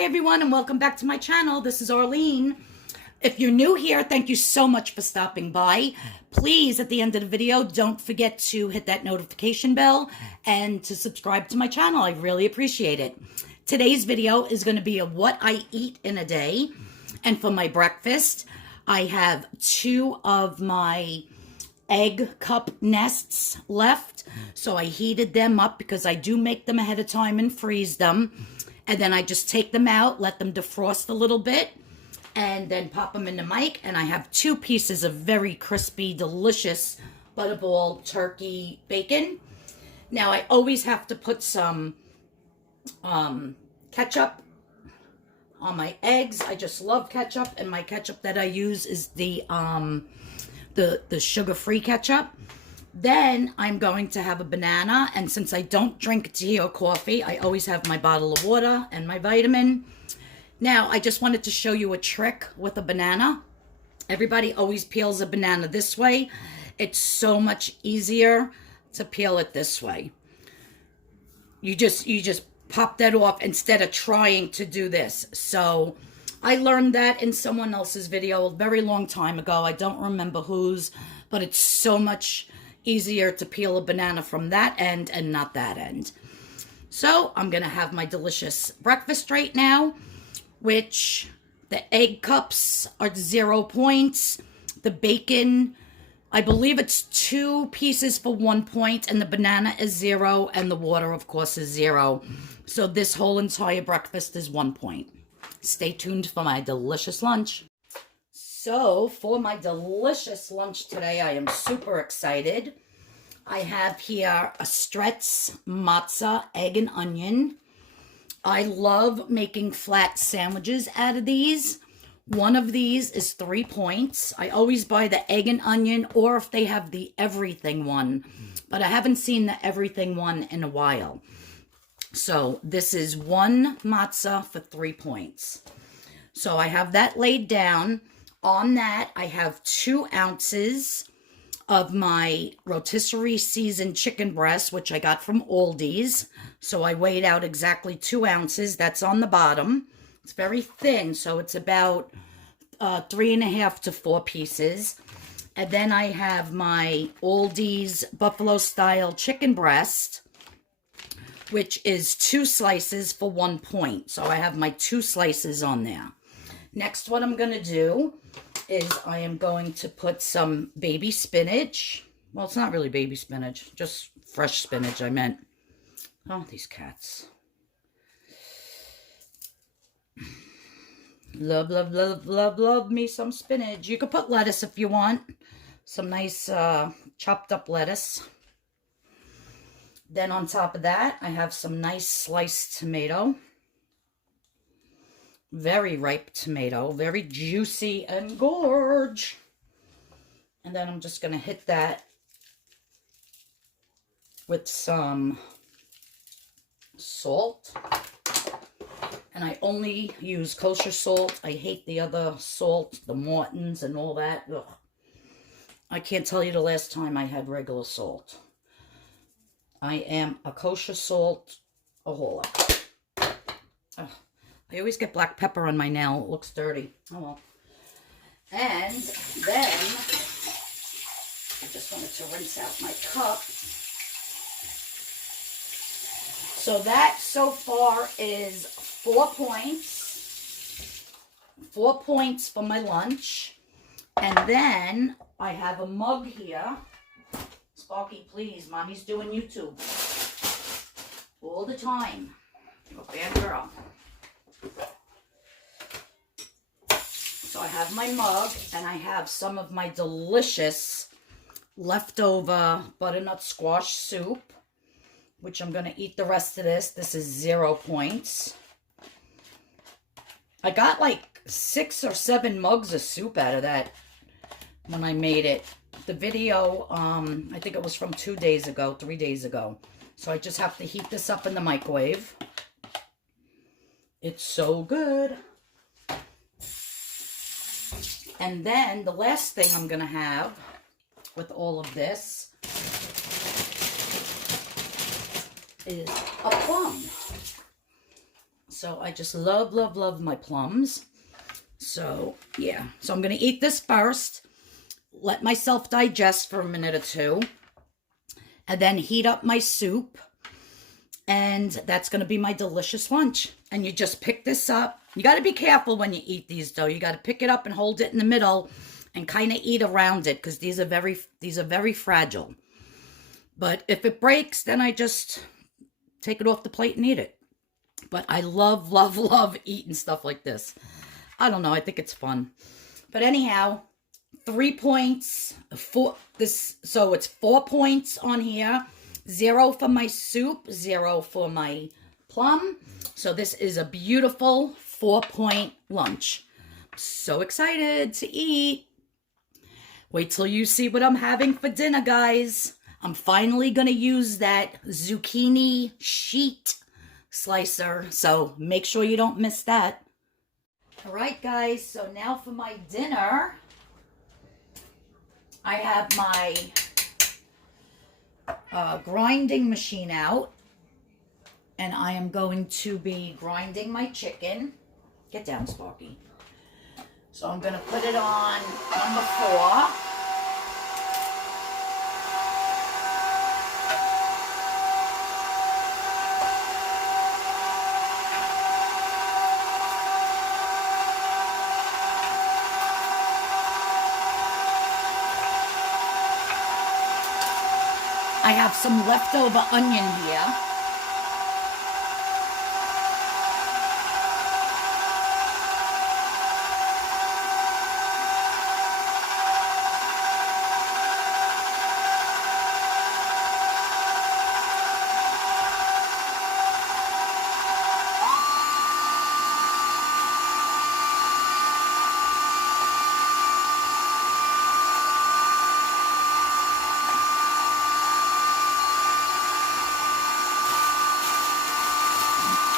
Hi everyone and welcome back to my channel. This is Arlene. If you're new here, thank you so much for stopping by. Please, at the end of the video, don't forget to hit that notification bell and to subscribe to my channel. I really appreciate it. Today's video is going to be a what I eat in a day. And for my breakfast, I have 2 of my egg cup nests left. So I heated them up because I do make them ahead of time and freeze them. And then I just take them out, let them defrost a little bit, and then pop them in the mic. And I have 2 pieces of very crispy, delicious butterball turkey bacon. Now, I always have to put some ketchup on my eggs. I just love ketchup, and my ketchup that I use is the sugar-free ketchup. Then I'm going to have a banana, and since I don't drink tea or coffee, I always have my bottle of water and my vitamin. Now, I just wanted to show you a trick with a banana. Everybody always peels a banana this way. It's so much easier to peel it this way. You just pop that off instead of trying to do this. So I learned that in someone else's video a very long time ago. I don't remember whose, but it's so much easier to peel a banana from that end and not that end. So I'm going to have my delicious breakfast right now, which the egg cups are 0 points. The bacon, I believe it's 2 pieces for 1 point, and the banana is 0, and the water, of course, is 0. So this whole entire breakfast is 1 point. Stay tuned for my delicious lunch. So, for my delicious lunch today, I am super excited. I have here a Stretz matzo egg and onion. I love making flat sandwiches out of these. One of these is 3 points. I always buy the egg and onion, or if they have the everything one. But I haven't seen the everything one in a while. So, this is 1 matzo for 3 points. So, I have that laid down. On that, I have 2 ounces of my rotisserie seasoned chicken breast, which I got from Aldi's. So I weighed out exactly 2 ounces. That's on the bottom. It's very thin, so it's about 3.5 to 4 pieces. And then I have my Aldi's buffalo style chicken breast, which is 2 slices for 1 point. So I have my 2 slices on there. Next, what I'm going to do is I am going to put some baby spinach. Well, it's not really baby spinach, just fresh spinach, I meant. Oh, these cats. Love, love, love, love, love me some spinach. You could put lettuce if you want. Some nice chopped up lettuce. Then on top of that, I have some nice sliced tomato. Very ripe tomato, very juicy and gorge. And then I'm just going to hit that with some salt. And I only use kosher salt. I hate the other salt, the Morton's and all that. Ugh. I can't tell you the last time I had regular salt. I am a kosher salt-aholic. Ugh. I always get black pepper on my nail. It looks dirty. Oh, well. And then, I just wanted to rinse out my cup. So that, so far, is 4 points. 4 points for my lunch. And then, I have a mug here. Sparky, please. Mommy's doing YouTube. All the time. You're a bad girl. So I have my mug, and I have some of my delicious leftover butternut squash soup, which I'm going to eat the rest of this. This is 0 points. I got like 6 or 7 mugs of soup out of that when I made it. The video, I think it was from 2 days ago, 3 days ago. So I just have to heat this up in the microwave. It's so good. And then the last thing I'm going to have with all of this is a plum. So I just love, love, love my plums. So, yeah. So I'm going to eat this first. Let myself digest for a minute or two. And then heat up my soup. And that's going to be my delicious lunch. And you just pick this up. You got to be careful when you eat these, though. You got to pick it up and hold it in the middle and kind of eat around it, because these are very fragile. But if it breaks, then I just take it off the plate and eat it. But I love, love, love eating stuff like this. I don't know. I think it's fun. But anyhow, 3 points. So it's 4 points on here. 0 for my soup. 0 for my plum. So this is a beautiful 4-point lunch. So excited to eat. Wait till you see what I'm having for dinner, guys. I'm finally going to use that zucchini sheet slicer, so make sure you don't miss that. All right, guys, so now for my dinner, I have my grinding machine out, and I am going to be grinding my chicken. Get down, Sparky. So I'm going to put it on number 4. I have some leftover onion here.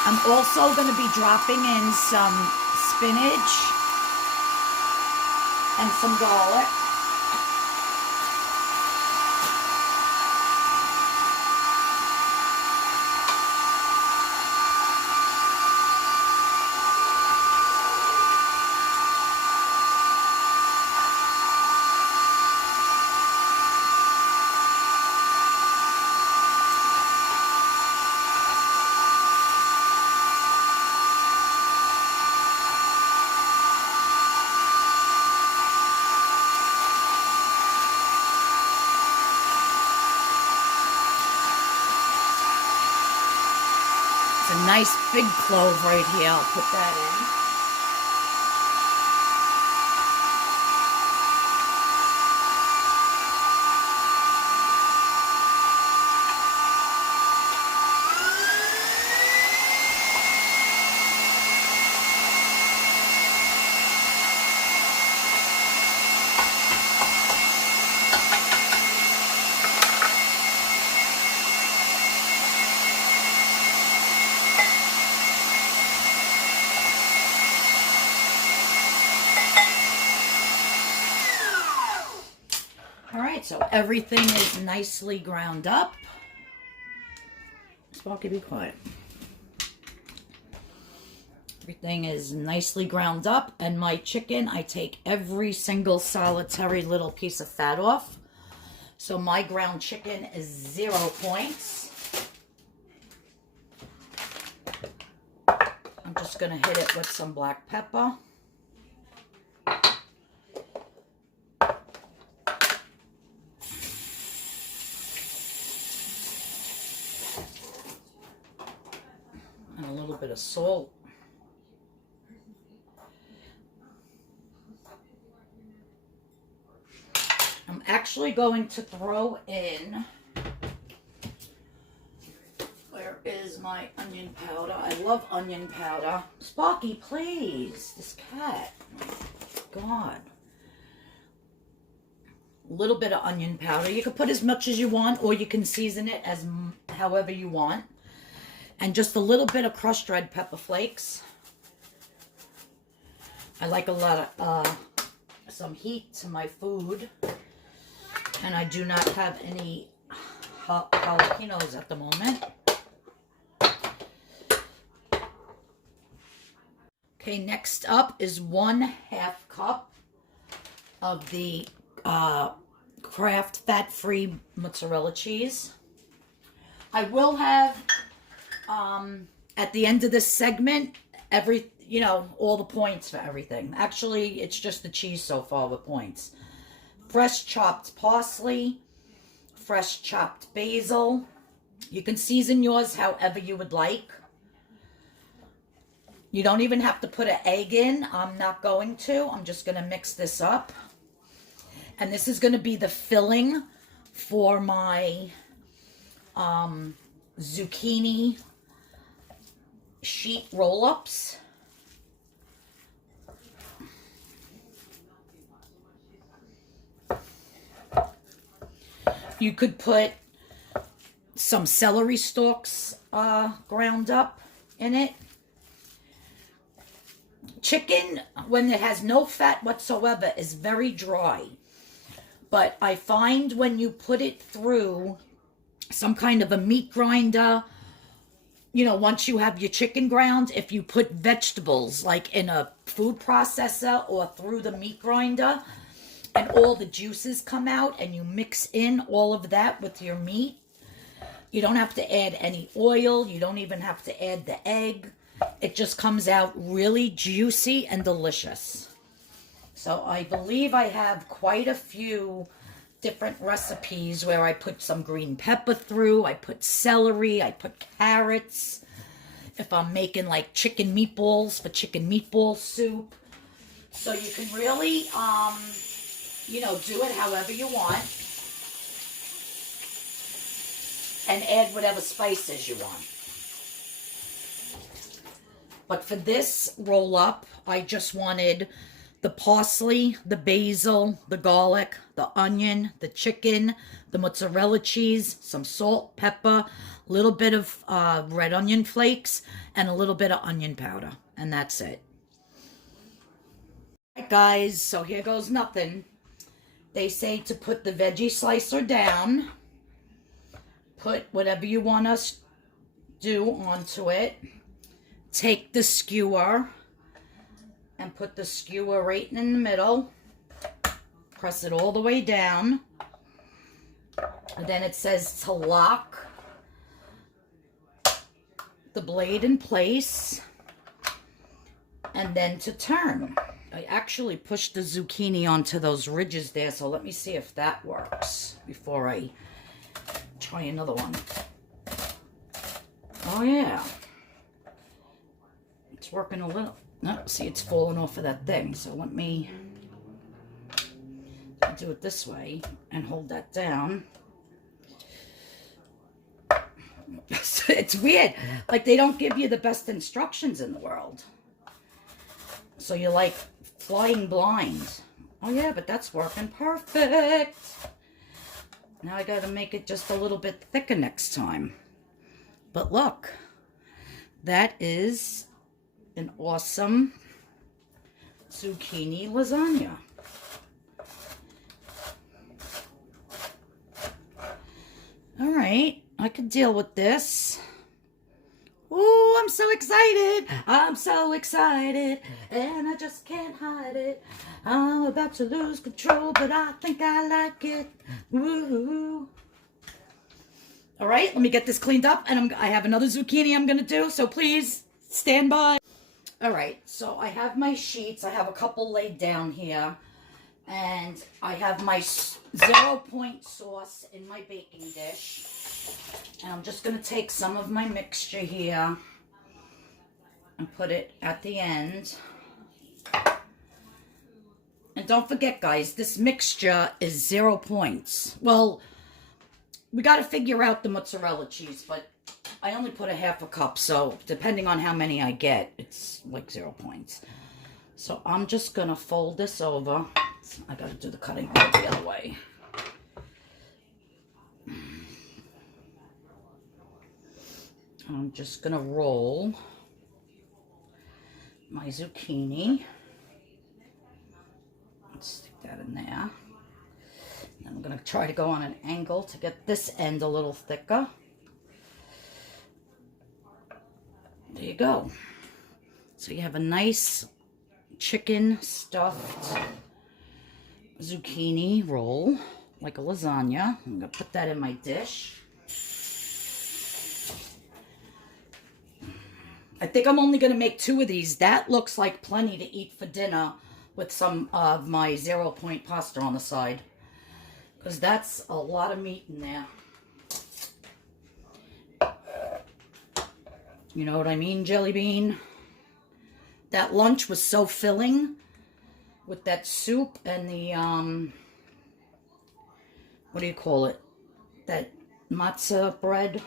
I'm also going to be dropping in some spinach and some garlic. A nice big clove right here. I'll put that in. So everything is nicely ground up. Sparky, be quiet. Everything is nicely ground up, and my chicken, I take every single solitary little piece of fat off. So my ground chicken is 0 points. I'm just going to hit it with some black pepper. And a little bit of salt. I'm actually going to throw in, where is my onion powder? I love onion powder. Sparky, please, this cat. God. A little bit of onion powder. You can put as much as you want, or you can season it as however you want. And just a little bit of crushed red pepper flakes. I like a lot of some heat to my food. And I do not have any jalapenos at the moment. Okay, next up is 1/2 cup of the Kraft fat-free mozzarella cheese. I will have, at the end of this segment, all the points for everything. Actually, it's just the cheese so far with points. Fresh chopped parsley, fresh chopped basil. You can season yours however you would like. You don't even have to put an egg in. I'm not going to. I'm just going to mix this up. And this is going to be the filling for my zucchini sheet roll-ups. You could put some celery stalks ground up in it. Chicken, when it has no fat whatsoever, is very dry. But I find when you put it through some kind of a meat grinder, once you have your chicken ground, if you put vegetables like in a food processor or through the meat grinder, and all the juices come out and you mix in all of that with your meat, you don't have to add any oil. You don't even have to add the egg. It just comes out really juicy and delicious. So I believe I have quite a few different recipes where I put some green pepper through. I put celery. I put carrots. If I'm making like chicken meatballs for chicken meatball soup. So you can really, do it however you want. And add whatever spices you want. But for this roll-up, I just wanted the parsley, the basil, the garlic, the onion, the chicken, the mozzarella cheese, some salt, pepper, a little bit of red onion flakes, and a little bit of onion powder. And that's it. Alright guys, so here goes nothing. They say to put the veggie slicer down. Put whatever you want to do onto it. Take the skewer and put the skewer right in the middle. Press it all the way down. And then it says to lock the blade in place. And then to turn. I actually pushed the zucchini onto those ridges there, so let me see if that works before I try another one. Oh yeah. It's working a little. No, see, it's falling off of that thing. So let me do it this way and hold that down. It's weird. Like, they don't give you the best instructions in the world. So you're like flying blind. Oh yeah, but that's working perfect. Now I gotta make it just a little bit thicker next time. But look, that is an awesome zucchini lasagna. All right, I could deal with this. Ooh, I'm so excited. I'm so excited. And I just can't hide it. I'm about to lose control, but I think I like it. Woo. All right, let me get this cleaned up. And I have another zucchini I'm going to do, so please stand by. All right, so I have my sheets. I have a couple laid down here. And I have my 0-point sauce in my baking dish. And I'm just going to take some of my mixture here and put it at the end. And don't forget, guys, this mixture is 0 points. Well, we got to figure out the mozzarella cheese, but I only put a half a cup, so depending on how many I get, it's like 0 points. So I'm just going to fold this over. I got to do the cutting board the other way. I'm just going to roll my zucchini. Let's stick that in there. And I'm going to try to go on an angle to get this end a little thicker. There you go. So you have a nice chicken stuffed zucchini roll, like a lasagna. I'm going to put that in my dish. I think I'm only going to make 2 of these. That looks like plenty to eat for dinner with some of my 0 point pasta on the side. Because that's a lot of meat in there. You know what I mean, Jelly Bean? That lunch was so filling with that soup and the, what do you call it? That matzah bread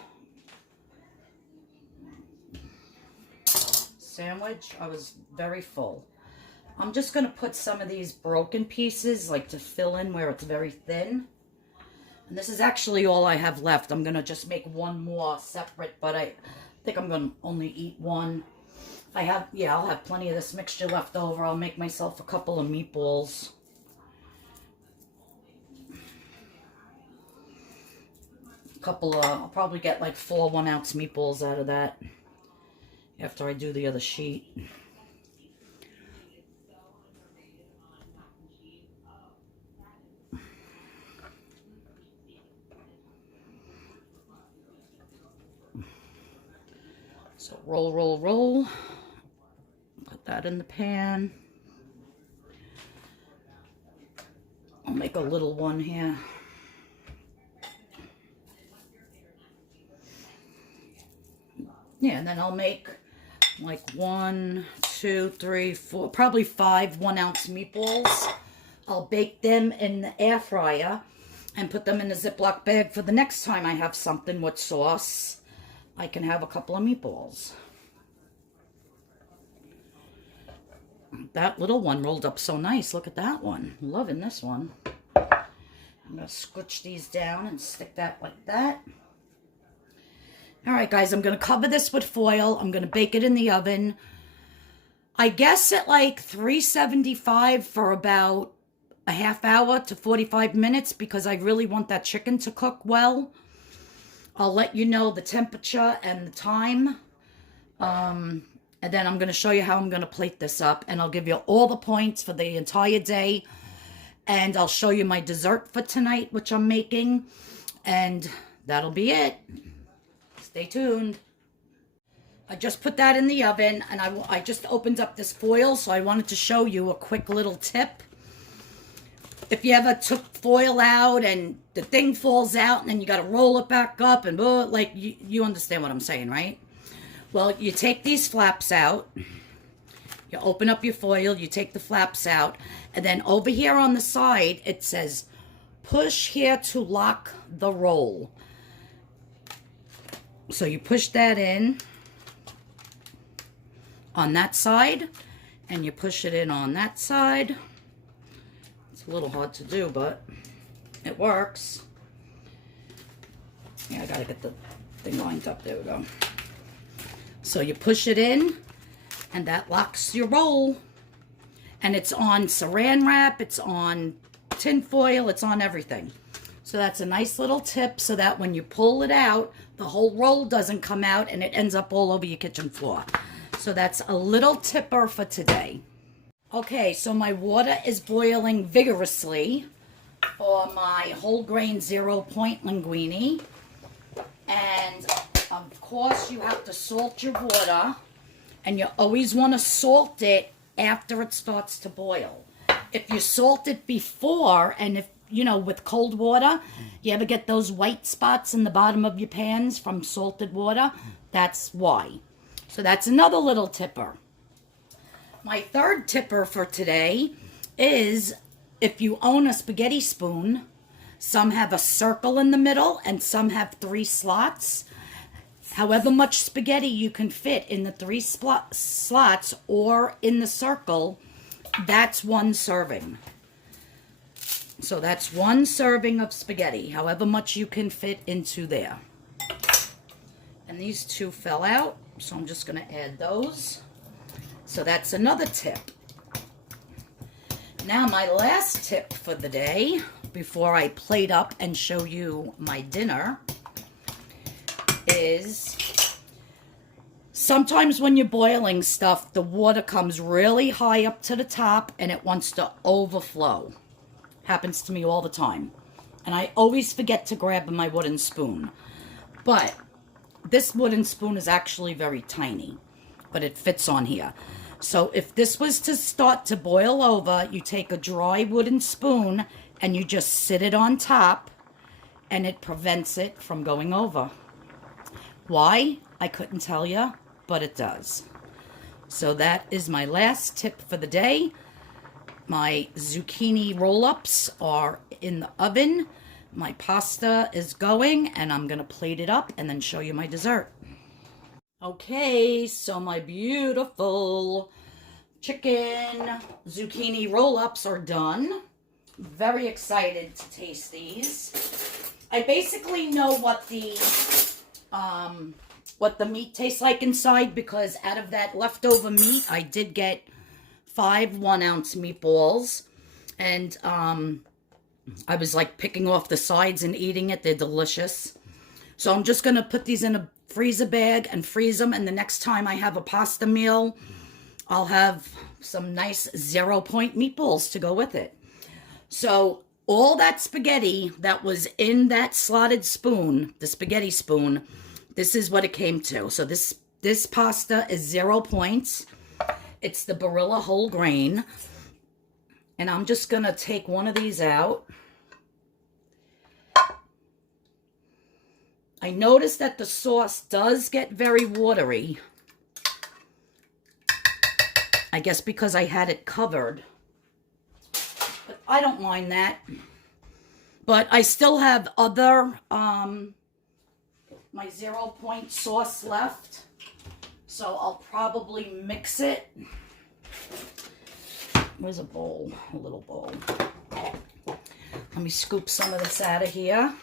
sandwich. I was very full. I'm just going to put some of these broken pieces, like to fill in where it's very thin. And this is actually all I have left. I'm going to just make 1 more separate, but I think I'm going to only eat 1. I'll have plenty of this mixture left over. I'll make myself a couple of meatballs. I'll probably get like 4 1-ounce meatballs out of that after I do the other sheet. So roll, roll, roll. Put that in the pan. I'll make a little one here. Yeah, and then I'll make like 1, 2, 3, 4, probably 5 1-ounce meatballs. I'll bake them in the air fryer and put them in a Ziploc bag for the next time I have something with sauce. I can have a couple of meatballs. That little one rolled up so nice. Look at that one. Loving this one. I'm going to scooch these down and stick that like that. All right, guys, I'm going to cover this with foil. I'm going to bake it in the oven. I guess at like 375 for about a half hour to 45 minutes because I really want that chicken to cook well. I'll let you know the temperature and the time. And then I'm going to show you how I'm going to plate this up. And I'll give you all the points for the entire day. And I'll show you my dessert for tonight, which I'm making. And that'll be it. Stay tuned. I just put that in the oven. And I just opened up this foil. So I wanted to show you a quick little tip. If you ever took foil out and the thing falls out and then you got to roll it back up and like you understand what I'm saying, right? Well, you take these flaps out, you open up your foil, you take the flaps out, and then over here on the side, it says, push here to lock the roll. So you push that in on that side, and you push it in on that side. It's a little hard to do, but it works. Yeah, I gotta get the thing lined up. There we go. So you push it in, and that locks your roll. And it's on saran wrap, it's on tin foil, it's on everything. So that's a nice little tip so that when you pull it out, the whole roll doesn't come out and it ends up all over your kitchen floor. So that's a little tipper for today. Okay, so my water is boiling vigorously for my whole grain 0 point linguine. And of course you have to salt your water, and you always want to salt it after it starts to boil. If you salt it before, and if, you know, with cold water, you ever get those white spots in the bottom of your pans from salted water, that's why. So that's another little tipper. My third tipper for today is if you own a spaghetti spoon, some have a circle in the middle and some have 3 slots. However much spaghetti you can fit in the 3 slots or in the circle, that's 1 serving. So that's 1 serving of spaghetti, however much you can fit into there. And these 2 fell out, so I'm just going to add those. So that's another tip. Now my last tip for the day, before I plate up and show you my dinner, is Sometimes when you're boiling stuff, the water comes really high up to the top and it wants to overflow. Happens to me all the time. And I always forget to grab my wooden spoon. But this wooden spoon is actually very tiny, but it fits on here. So if this was to start to boil over, you take a dry wooden spoon and you just sit it on top and it prevents it from going over. Why? I couldn't tell you, but it does. So that is my last tip for the day. My zucchini roll-ups are in the oven. My pasta is going, and I'm going to plate it up and then show you my dessert. Okay, so my beautiful chicken zucchini roll-ups are done. Very excited to taste these. I basically know what the meat tastes like inside, because out of that leftover meat, I did get 5 1-ounce meatballs, and I was like picking off the sides and eating it. They're delicious. So I'm just going to put these in a freezer bag and freeze them, and the next time I have a pasta meal, I'll have some nice 0-point meatballs to go with it. So all that spaghetti that was in that slotted spoon, the spaghetti spoon, this is what it came to. So this pasta is 0 points. It's the Barilla whole grain. And I'm just going to take one of these out. I noticed that the sauce does get very watery. I guess because I had it covered. But I don't mind that. But I still have other my 0-point sauce left, so I'll probably mix it. Where's a bowl? A little bowl. Let me scoop some of this out of here.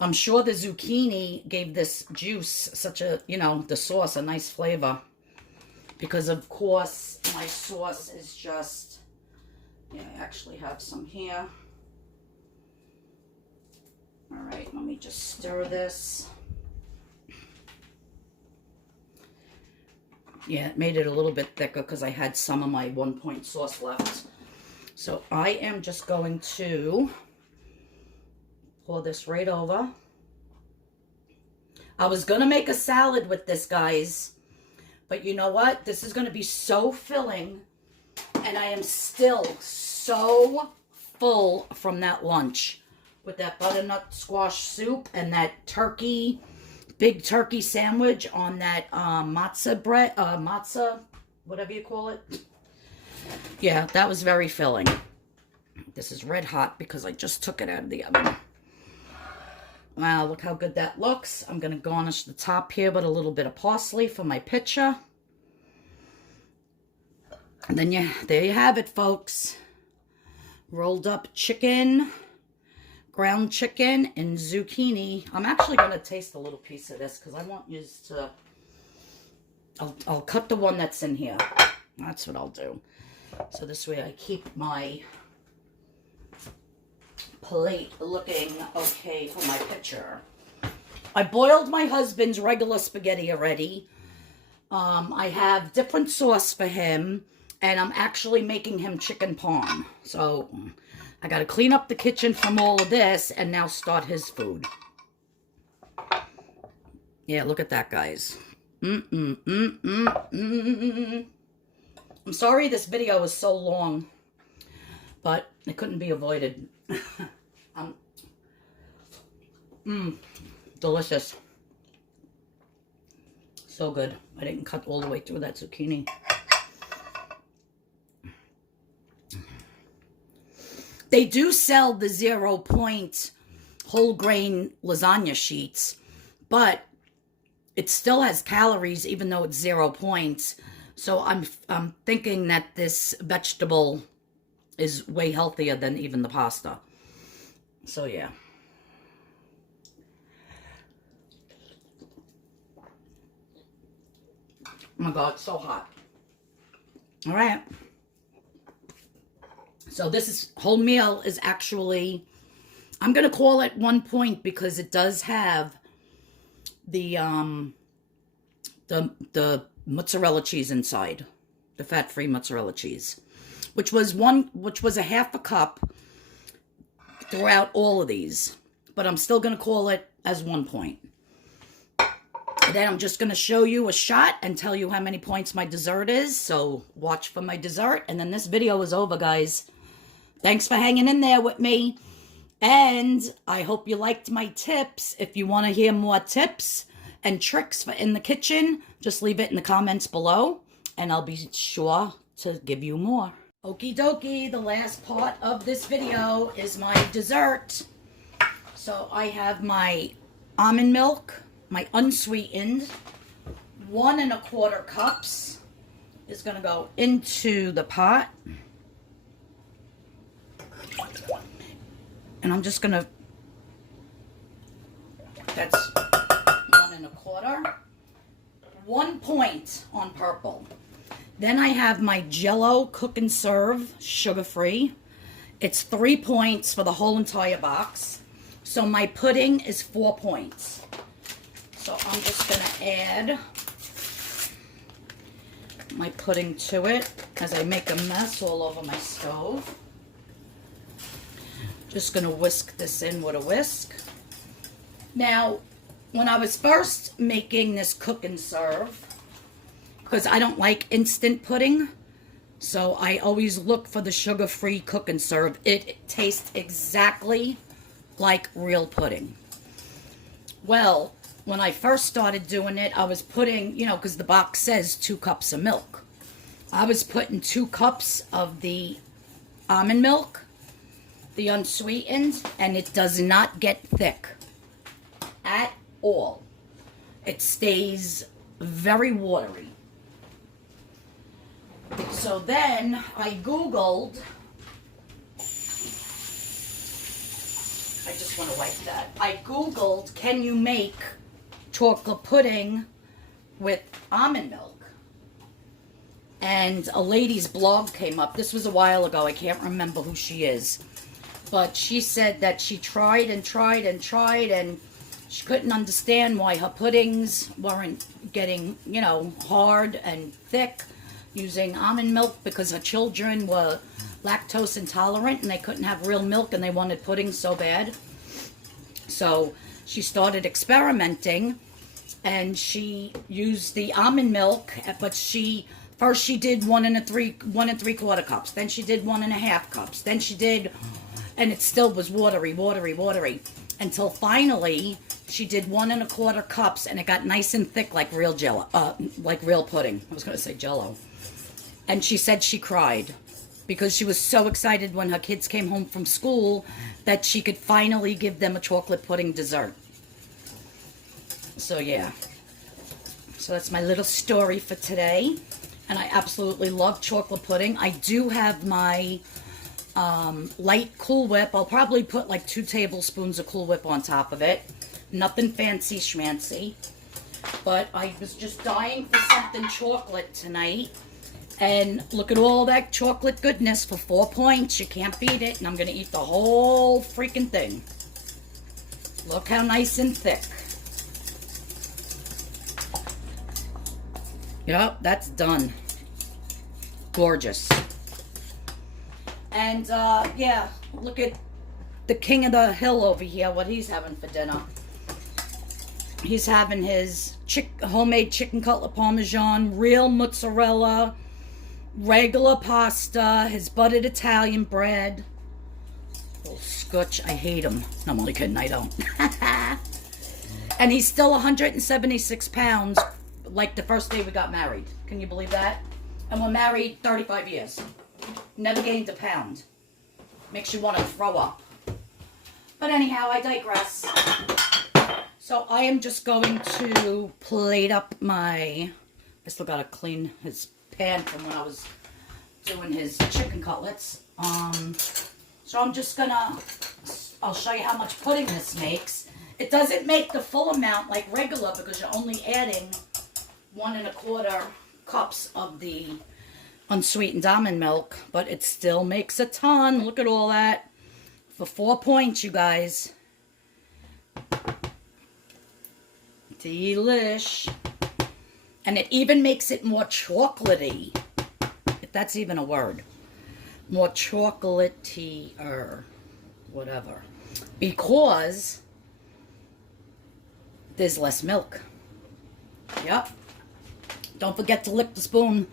I'm sure the zucchini gave this juice such a, the sauce, a nice flavor. Because of course, my sauce is just, I actually have some here. All right, let me just stir this. Yeah, it made it a little bit thicker because I had some of my 1-point sauce left. So I am just going to pour this right over. I was going to make a salad with this, guys. But you know what? This is going to be so filling. And I am still so full from that lunch. With that butternut squash soup and that big turkey sandwich on that matzah bread, whatever you call it. Yeah, that was very filling. This is red hot because I just took it out of the oven. Wow, look how good that looks. I'm going to garnish the top here with a little bit of parsley for my picture. And then there you have it, folks. Rolled up chicken. Ground chicken and zucchini. I'm actually going to taste a little piece of this because I want you to... I'll cut the one that's in here. That's what I'll do. So this way I keep my plate looking okay for my picture. I boiled my husband's regular spaghetti already. I have different sauce for him. And I'm actually making him chicken parm. So... I got to clean up the kitchen from all of this and now start his food. Yeah, look at that, guys. I'm sorry this video was so long, but it couldn't be avoided. Delicious. So good. I didn't cut all the way through that zucchini. They do sell the 0-point whole grain lasagna sheets, but it still has calories even though it's 0 points. So I'm thinking that this vegetable is way healthier than even the pasta. So yeah. Oh my God, it's so hot. All right. So this whole meal is actually, I'm going to call it 1 point because it does have the the mozzarella cheese inside, the fat-free mozzarella cheese, which was a half a cup throughout all of these, but I'm still going to call it as 1 point. Then I'm just going to show you a shot and tell you how many points my dessert is. So watch for my dessert. And then this video is over, guys. Thanks for hanging in there with me. And I hope you liked my tips. If you want to hear more tips and tricks for in the kitchen, just leave it in the comments below. And I'll be sure to give you more. Okie dokie, the last part of this video is my dessert. So I have my almond milk, my unsweetened, 1 1/4 cups is going to go into the pot. And I'm just going to, that's 1 1/4. 1 point on purple. Then I have my Jell-O Cook and Serve, sugar-free. It's 3 points for the whole entire box. So my pudding is 4 points. So I'm just going to add my pudding to it as I make a mess all over my stove. Just going to whisk this in with a whisk. Now, when I was first making this Cook and Serve, because I don't like instant pudding, so I always look for the sugar-free Cook and Serve. It tastes exactly like real pudding. Well, when I first started doing it, I was putting, you know, because the box says 2 cups of milk. I was putting 2 cups of the almond milk, the unsweetened, and it does not get thick at all. It stays very watery. So then I Googled, I just want to wipe that. I Googled, can you make chocolate pudding with almond milk? And a lady's blog came up. This was a while ago. I can't remember who she is. But she said that she tried and tried and tried, and she couldn't understand why her puddings weren't getting, you know, hard and thick using almond milk, because her children were lactose intolerant and they couldn't have real milk and they wanted pudding so bad. So she started experimenting, and she used the almond milk, but first she did 1 3/4 cups. Then she did 1 1/2 cups. Then she did, and it still was watery, until finally she did 1 1/4 cups, and it got nice and thick like real Jello, like real pudding. I was going to say Jello. And she said she cried because she was so excited when her kids came home from school that she could finally give them a chocolate pudding dessert. So yeah, so that's my little story for today. And I absolutely love chocolate pudding. I do have my light Cool Whip. I'll probably put like 2 tablespoons of Cool Whip on top of it. Nothing fancy schmancy. But I was just dying for something chocolate tonight. And look at all that chocolate goodness for 4 points. You can't beat it. And I'm going to eat the whole freaking thing. Look how nice and thick. Yep, that's done. Gorgeous. And, yeah, look at the king of the hill over here, what he's having for dinner. He's having his homemade chicken cutlet parmesan, real mozzarella, regular pasta, his buttered Italian bread. Little scotch, I hate him. No, I'm only kidding, I don't. And he's still 176 pounds, like the first day we got married. Can you believe that? And we're married 35 years. Never gained a pound. Makes you want to throw up. But anyhow, I digress. So I am just going to plate up I still got to clean his pan from when I was doing his chicken cutlets. So I'm just gonna, I'll show you how much pudding this makes. It doesn't make the full amount like regular because you're only adding 1 1/4 cups of the unsweetened almond milk, but it still makes a ton. Look at all that. For 4 points, you guys. Delish. And it even makes it more chocolatey, if that's even a word. More chocolatey-er, whatever. Because there's less milk. Yep. Don't forget to lick the spoon.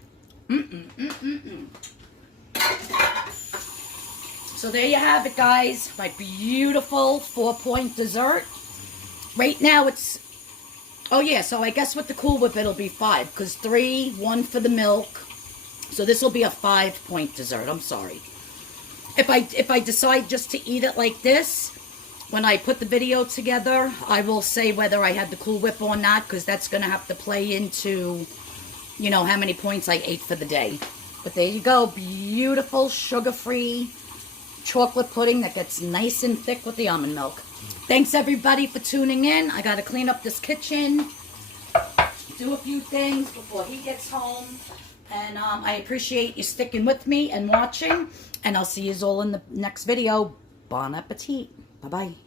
So there you have it, guys. My beautiful 4-point dessert. Right now it's... Oh yeah, so I guess with the Cool Whip it'll be 5. Because 3, 1 for the milk. So this will be a 5-point dessert. I'm sorry. If I decide just to eat it like this, when I put the video together, I will say whether I had the Cool Whip or not, because that's going to have to play into, you know, how many points I ate for the day. But there you go. Beautiful, sugar-free chocolate pudding that gets nice and thick with the almond milk. Thanks, everybody, for tuning in. I got to clean up this kitchen, do a few things before he gets home. And I appreciate you sticking with me and watching. And I'll see you all in the next video. Bon appetit. Bye-bye.